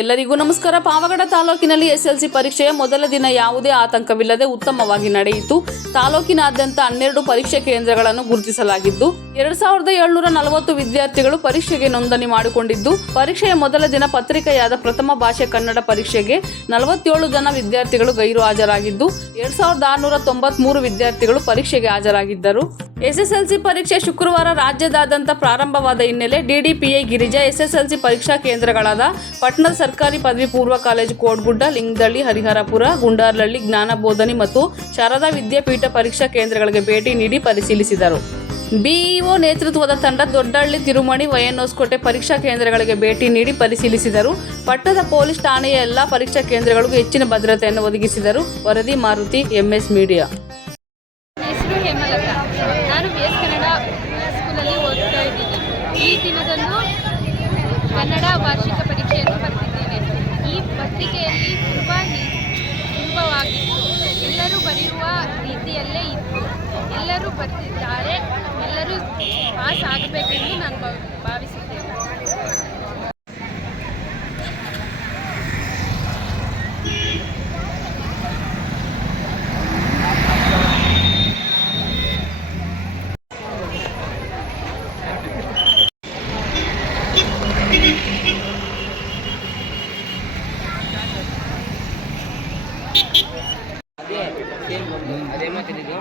ಎಲ್ಲರಿಗೂ ನಮಸ್ಕಾರ. ಪಾವಗಡ ತಾಲೂಕಿನಲ್ಲಿ ಎಸ್ಎಲ್ಸಿ ಪರೀಕ್ಷೆಯ ಮೊದಲ ದಿನ ಯಾವುದೇ ಆತಂಕವಿಲ್ಲದೆ ಉತ್ತಮವಾಗಿ ನಡೆಯಿತು. ತಾಲೂಕಿನಾದ್ಯಂತ ಹನ್ನೆರಡು ಪರೀಕ್ಷೆ ಕೇಂದ್ರಗಳನ್ನು ಗುರುತಿಸಲಾಗಿದ್ದು, ಎರಡ್ ಸಾವಿರದ ಏಳ್ನೂರ ನಲವತ್ತು ವಿದ್ಯಾರ್ಥಿಗಳು ಪರೀಕ್ಷೆಗೆ ನೋಂದಣಿ ಮಾಡಿಕೊಂಡಿದ್ದು, ಪರೀಕ್ಷೆಯ ಮೊದಲ ದಿನ ಪತ್ರಿಕೆಯಾದ ಪ್ರಥಮ ಭಾಷೆ ಕನ್ನಡ ಪರೀಕ್ಷೆಗೆ ನಲವತ್ತೇಳು ಜನ ವಿದ್ಯಾರ್ಥಿಗಳು ಗೈರು ಹಾಜರಾಗಿದ್ದು ಎರಡ್ ಸಾವಿರದ ಆರುನೂರ ತೊಂಬತ್ಮೂರು ವಿದ್ಯಾರ್ಥಿಗಳು ಪರೀಕ್ಷೆಗೆ ಹಾಜರಾಗಿದ್ದರು. ಎಸ್ಎಸ್ಎಲ್ಸಿ ಪರೀಕ್ಷೆ ಶುಕ್ರವಾರ ರಾಜ್ಯದಾದ್ಯಂತ ಪ್ರಾರಂಭವಾದ ಹಿನ್ನೆಲೆ ಡಿಡಿಪಿಐ ಗಿರಿಜಾ ಎಸ್ಎಸ್ಎಲ್ಸಿ ಪರೀಕ್ಷಾ ಕೇಂದ್ರಗಳಾದ ಪಟ್ಟಣದ ಸರ್ಕಾರಿ ಪದವಿ ಪೂರ್ವ ಕಾಲೇಜು ಕೋಡ್ಗುಡ್ಡ, ಲಿಂಗದಳ್ಳಿ, ಹರಿಹರಪುರ ಗುಂಡಾರ್ಲಹಳ್ಳಿ ಜ್ಞಾನ ಬೋಧನೆ ಮತ್ತು ಶಾರದಾ ವಿದ್ಯಾಪೀಠ ಪರೀಕ್ಷಾ ಕೇಂದ್ರಗಳಿಗೆ ಭೇಟಿ ನೀಡಿ ಪರಿಶೀಲಿಸಿದರು. ಬಿಇಒ ನೇತೃತ್ವದ ತಂಡ ದೊಡ್ಡಹಳ್ಳಿ, ತಿರುಮಣಿ ವಯನೋಸ್ಕೋಟೆ ಪರೀಕ್ಷಾ ಕೇಂದ್ರಗಳಿಗೆ ಭೇಟಿ ನೀಡಿ ಪರಿಶೀಲಿಸಿದರು. ಪಟ್ಟದ ಪೊಲೀಸ್ ಠಾಣೆಯ ಎಲ್ಲ ಪರೀಕ್ಷಾ ಕೇಂದ್ರಗಳಿಗೂ ಹೆಚ್ಚಿನ ಭದ್ರತೆಯನ್ನು ಒದಗಿಸಿದರು. ವರದಿ Maruti, MS media. ಆಗಬೇಕೆಂದು ನಾನು ಭಾವ- ಭಾವಿಸುತ್ತೇನೆ ಅದೇ ಸೇಮ್ ಅದೇ ಮಾತಿದ್ದು